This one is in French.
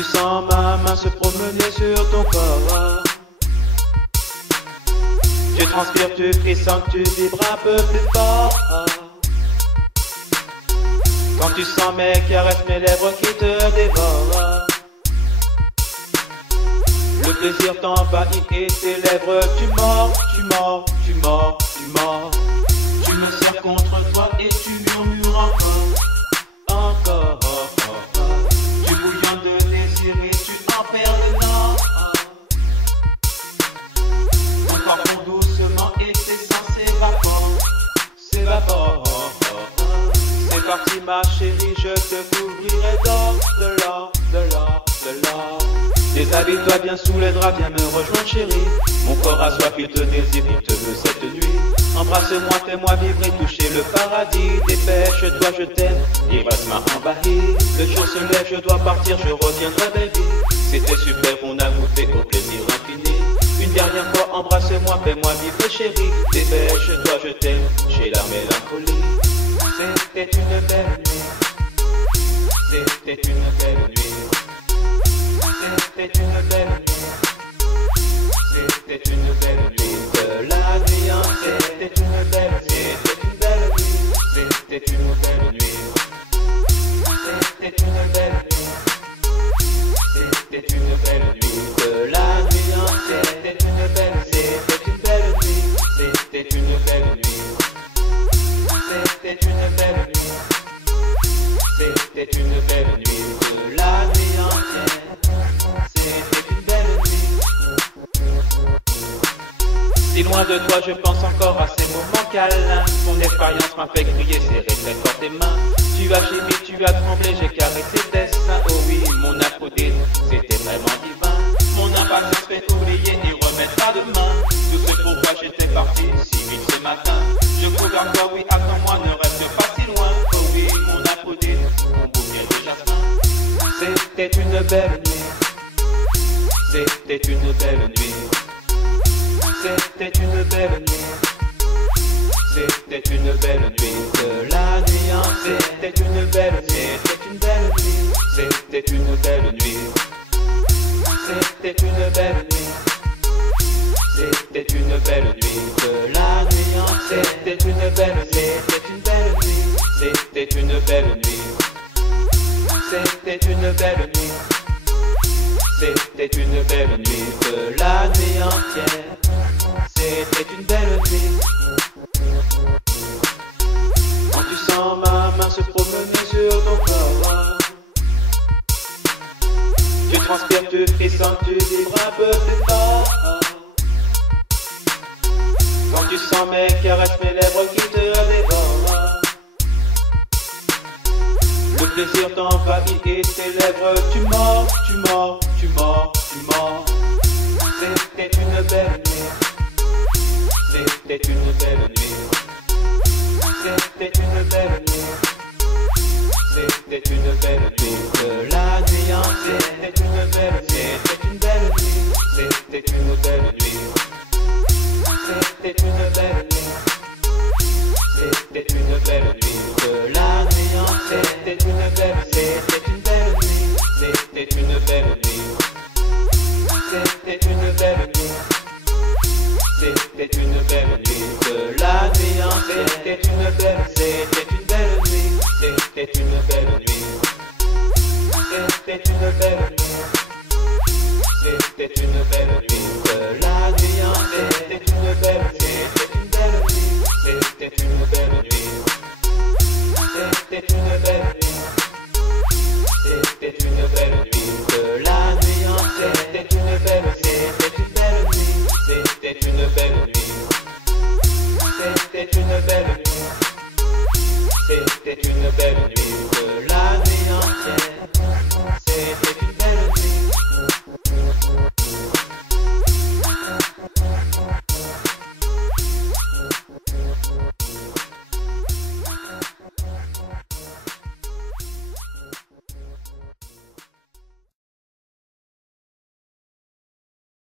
tu sens ma main se promener sur ton corps, tu transpires, tu frissonnes, tu vibres un peu plus fort. Quand tu sens mes caresses, mes lèvres qui te dévorent, le plaisir t'envahit et tes lèvres, tu mords, tu mords, tu mords, tu mords. Tu me serres contre toi et tu murmures encore, encore. Tu bouillonnes de désir et tu en perds le nord. Ton corps fond doucement et tes sens s'évaporent, s'évaporent. C'est parti ma chérie, je te couvrirai d'or, de l'or, de l'or, de l'or. Déshabille-toi bien sous les draps, viens me rejoindre chérie. Mon corps a soif, il te désire, il te veut cette nuit. Embrasse-moi, fais-moi vibrer, toucher le paradis. Dépêche-toi, je t'aime, l'ivresse m'a envahi. Le jour se lève, je dois partir, je reviendrai baby. C'était super, on a goûté au plaisir infini. Une dernière fois, embrasse-moi, fais-moi vibrer chérie. Dépêche-toi, je t'aime, j'ai la mélancolie. C'était une belle nuit, c'était une belle nuit. C'était une belle nuit, c'était une belle nuit de la nuit entière. C'était une belle nuit, c'était une belle nuit, c'était une belle nuit, c'était une belle nuit de la nuit entière. C'était une belle nuit, c'était une belle nuit, c'était une belle nuit, c'était une belle nuit de la nuit entière. C'était une belle nuit. Si loin de toi je pense encore à ces moments câlins. Ton expérience m'a fait crier, serrer très fort tes mains. Tu as gémi, tu as tremblé, j'ai caressé tes seins. Oh oui, mon Aphrodite, c'était vraiment divin. Mon impatience fait oublier et remettre à demain tout ce pourquoi j'étais parti si vite ce matin. Je cours vers toi, oui, attends-moi, ne reste pas si loin. Oh oui, mon Aphrodite, mon bouquet de jasmin. C'était une belle nuit. C'était une belle nuit, c'était une belle nuit, c'était une belle nuit de la nuit entière. C'était une belle nuit, c'était une belle nuit, c'était une belle nuit, c'était une belle nuit, c'était une belle nuit de la nuit entière. C'était une belle nuit, c'était une belle nuit, c'était une belle nuit, c'était une belle nuit. C'était une belle nuit de la nuit entière. C'était une belle nuit. Quand tu sens ma main se promener sur ton corps, tu transpires, tu frissonnes, tu vibres un peu plus fort. Quand tu sens mes caresses, mes lèvres qui te dévorent, le plaisir t'envahit et tes lèvres, tu mords, tu mords, tu mords, tu mords. C'était une belle nuit, c'était une belle nuit, c'était une belle nuit, c'était une belle nuit de la nuit entière. C'était une belle nuit, c'était une belle nuit, c'était une belle nuit, c'était une belle nuit, c'était une belle nuit.